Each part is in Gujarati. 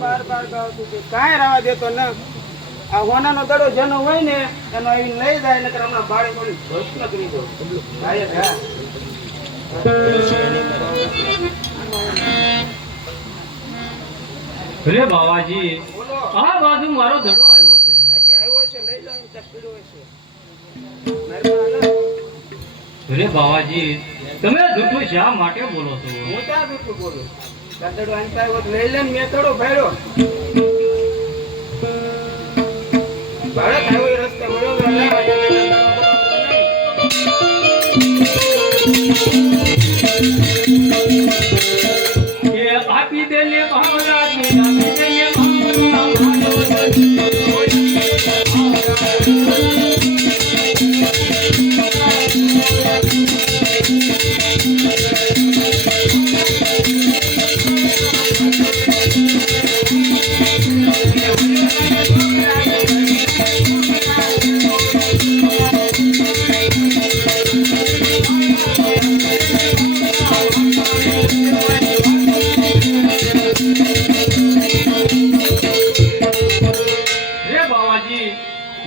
બાર ગાવતું કે કાંઈ રાવા દેતો ન. આ હોનાનો દડો જેનો હોય ને એનો અહીં લઈ જાય ને હમણાં ભાડે થોડી ભસ્મ કરી દો. અરે બાવાજી, આ બાજુ મારો દડો આવ્યો છે. આવ્યો છે, લઈ જાવ ત્યાં પીડો છે. અરે બાવાજી, તમે જૂઠું શા માટે બોલો છો? હું ત્યાં જૂઠું બોલું? દડો અહીં આવ્યો લઈ લે. મેં દડો ભર્યો. બાળક આવ્યો એ રસ્તે મળ્યો આપી દે લે ભાવરા આપી દે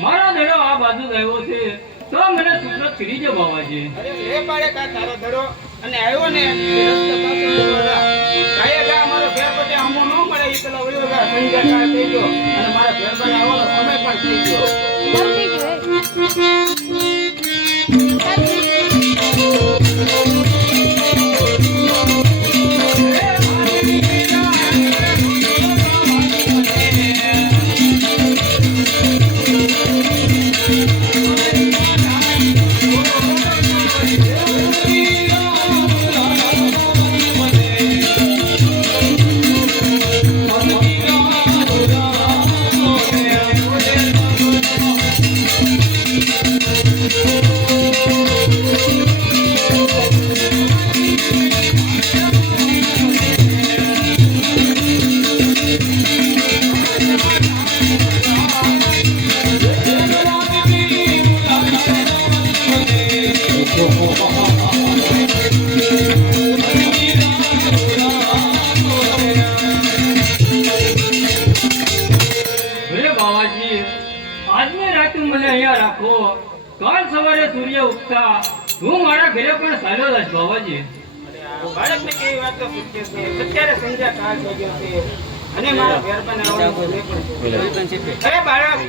મારો દડો આ બાજુ ગયો છે તો મને સૂત્ર કરી દો બાવાજી. અરે લે પાડે કા તારો દડો અને આવ્યો ને એ રસ્તે પાછો કાય ગા મારો ફેર પટે હમો ન મળે ઈ પેલા ઓયો ગા સંજાકા થઈ ગયો અને મારા ફેરબાને આવવાનો સમય પણ થઈ ગયો. આજની રાતે મને અહીંયા રાખો. કાલ સવારે સૂર્ય ઉગતા હું મારા ઘરે પણ ચાલ્યો જઈશ બાવાજી. બાળકને કેવી વાત તો સત્ય છે. અત્યારે સંજા કાળ થઈ ગયો છે અને મારા ફેરબાને આવવાનો અરે બાળક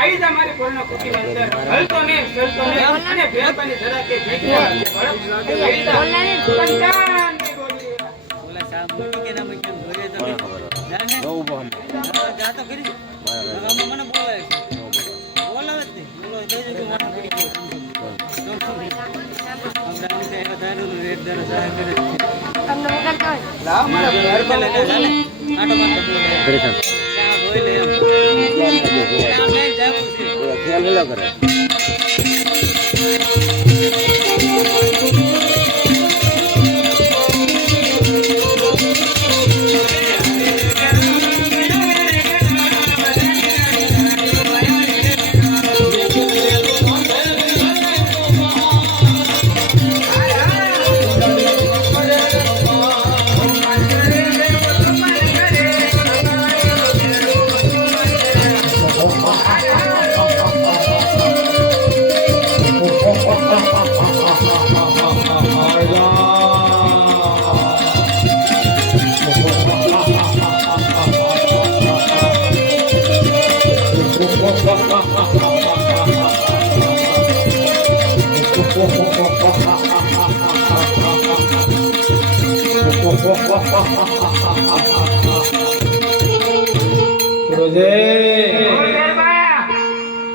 આવી જા મારી કોળના કુટીની અંદર. હલતો ને ચલતો ને અને ફેરબાની જરા કે જગ્યા બાળક આવી જા. પંચાન ની ગોળી ઓલા સાહેબ કે નામ કેમ ઘરે તો જાને બહુ બહુ જા તો કરી મને બોલાય છે. બોલાવે જ નહીં. બોલો દેજો કે મારા પડી ગયો. લાવ મારા ફેરબાને ચાલે આટો મારતો કરી છે. ત્યાં જોઈ લે એમ ત્યાં મેં જાવું છે. ખ્યાલ હેલો કરે.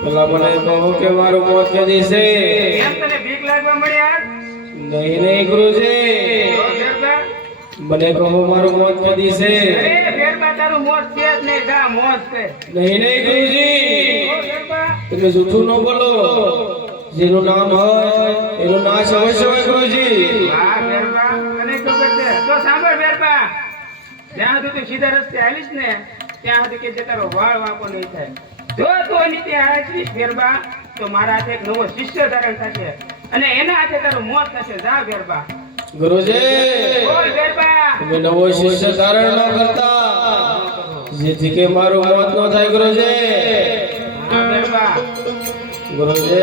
પેલા મને કહો કે મારું મોત કદી છે? તને ભીખ લાગવા મળ્યા? નહીં નહીં ગુરુજી, મને કહો મારું મોત કદી છે? તારું મોત છે જ નહીં. જા મોત છે. નહીં નહીં ગુરુજી, તમે જૂઠું ન બોલો. જેનું નામ હોય એનું નાશ અવશ્ય હોય ગુરુજી. હા ફેરબા, મને ખબર છે. તો સાંભળ ફેરબા, જ્યાં સુધી તું સીધા રસ્તે હાલીશ ને ત્યાં સુધી કે તારો વાળ વાંકો નહીં થાય. જો તું નીચે હાલીશ ફેરબા તો મારા હાથે એક નવો શિષ્ય ધારણ થશે અને એના હાથે તારું મોત થશે. જા ફેરબા. ગુરુજી, બોલ ફેરબા. તમે નવો શિષ્ય ધારણ ન કરતા. જેથી કે મારું મોત ન થાય ગુરુજી. હા ગરબા ગુરુજી,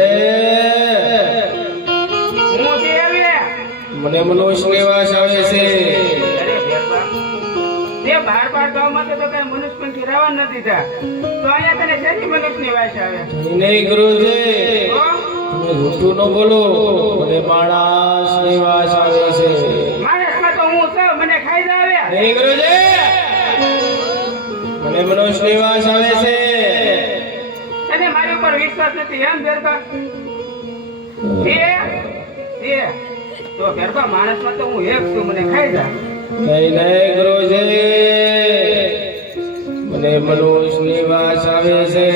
હું છે હવે મને મનુષ્ય નિવાસ આવે છે. અરે ગરબા તે બાર ગામમાં તો કઈ મનુષ્ય પંખી રહેવા નથી થયા તો અહીંયા તને શેની મનુષ્યની વાસ આવે નહીં ગુરુજી, તો તમે જૂઠું ન બોલો. મને માણસ નિવાસ આવે છે. માણસમાં તો હું છું મને ખાઈ જાવે નહીં ગુરુજી, મને મનુષ્ય નિવાસ આવે છે. તને મારી ઉપર વિશ્વાસ નથી એમ ગરબા તો ગરબા માણસમાં તો હું એક છું મને ખાઈ જા નહીં નહીં ગુરુજી, મને મનુષ્ય નિવાસ આવે છે.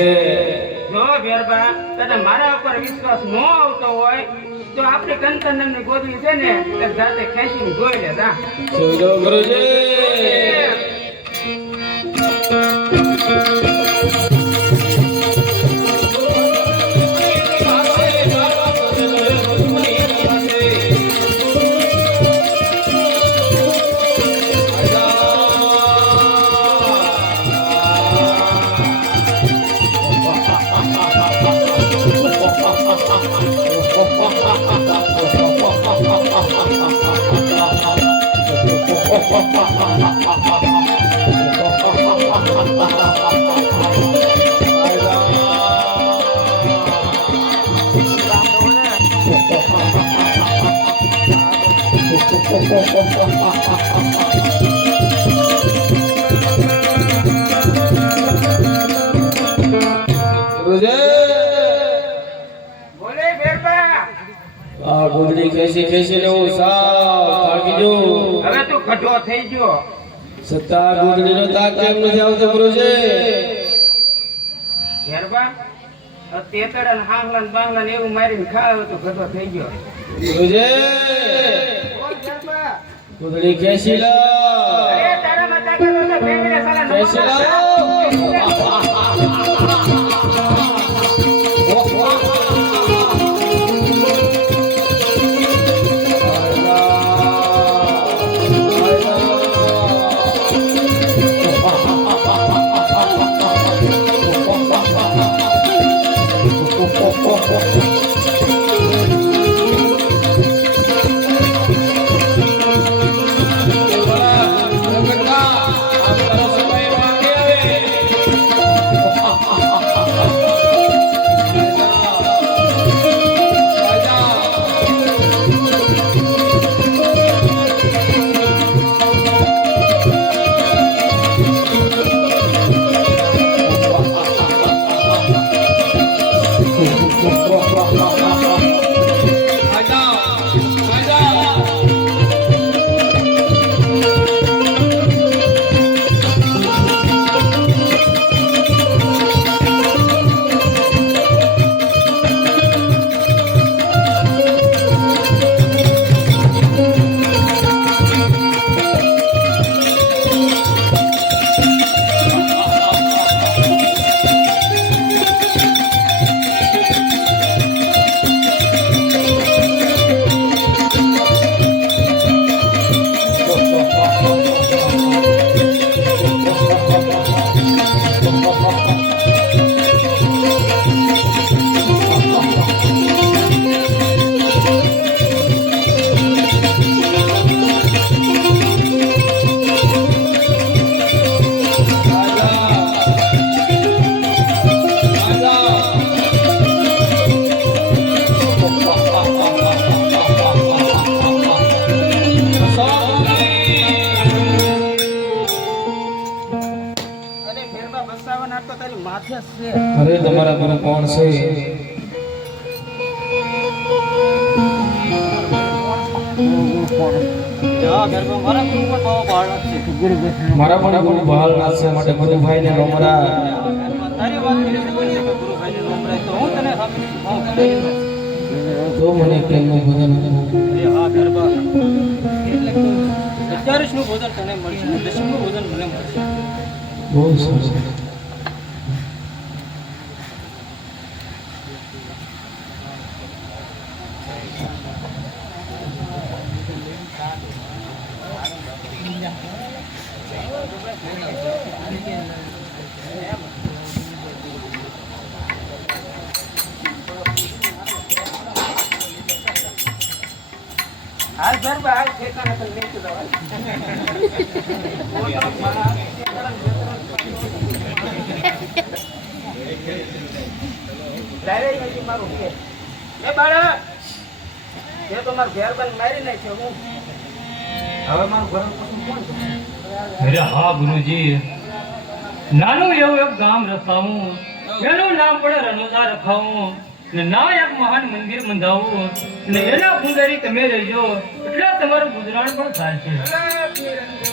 જો ગરબા તને મારા ઉપર વિશ્વાસ ન આવતો હોય તો આપણી કંચન નામની ગોદડી છે ને તે જાતે ખેંચીને જોઈ લે જા સુનો ગુરુજી. બોલે ગરબા આ ગોદડી ખેંચીને હું સાવ થાકી ગયો. હવે તું ખડો થઈ ગયો છતાં ગોદડીનો તાક કેમ નથી આવતો ગુરુજી? ગરબા તેતડા ને હાંગલા ને બાંગલા ને એવું મારીને ખાવ તો ખડો થઈ ગયો ગુરુજી, બોલ ગરબા ગોદડી ખેંચી લો. અરે તારા મજા કરો તો ફેમિલી સાલા ખેંચી લો. અરે તમારા ગુરુ કોણ છે? મારા પણ ગુરુ બહાલનાથ છે, માટે ગુરુભાઈ ને નમરા. તો મને કેમનું ભજન બહુ સરસ. Thank you. ગરબા હાલ ઠેકાણે તો લેતું જવાય. ડાયરેક્ટ નથી મારું ઘેર. એ બાળક, એ તો મારું ઘેર બંધ મારી નાખ્યો હું. હવે મારું ઘર પાછું કોણ છે? અરે હા ગુરુજી, નાનું એવું એક ગામ રખાવું, એનું નામ પડે રણોદા રખાવું, ને ના એક મહાન મંદિર બંધાવું, ને એના પૂજારી તમે રહેજો એટલે તમારું ગુજરાન પણ થાય છે. અલા, નિરંજન.